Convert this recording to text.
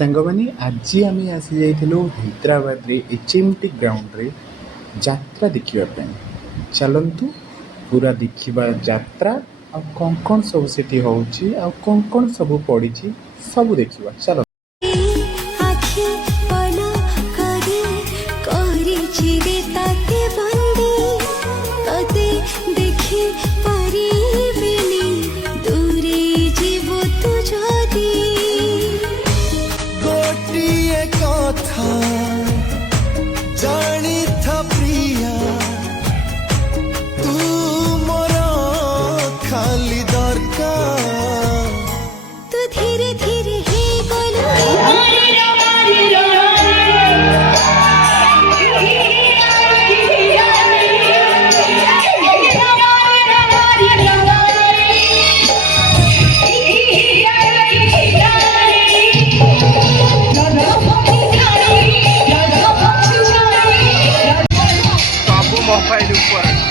ସାଙ୍ଗମାନେ ଆଜି ଆମେ ଆସିଯାଇଥିଲୁ ହାଇଦ୍ରାବାଦରେ HMT ଗ୍ରାଉଣ୍ଡରେ ଯାତ୍ରା ଦେଖିବା ପାଇଁ। ଚାଲନ୍ତୁ ପୁରା ଦେଖିବା ଯାତ୍ରା ଆଉ କ'ଣ ସବୁ ସେଠି ହେଉଛି ଆଉ କ'ଣ ସବୁ ପଡ଼ିଛି ସବୁ ଦେଖିବା। ଚାଲ आखी पना करे कहरिछि रे ताते बंदी तते देखि परिबिनी दूरे जीव तू जदी गोटिए कथा जानी था प्रिया तू मोर खाली दरकार तू धीरे धीरे हे गलु सब मोबाइल ऊपर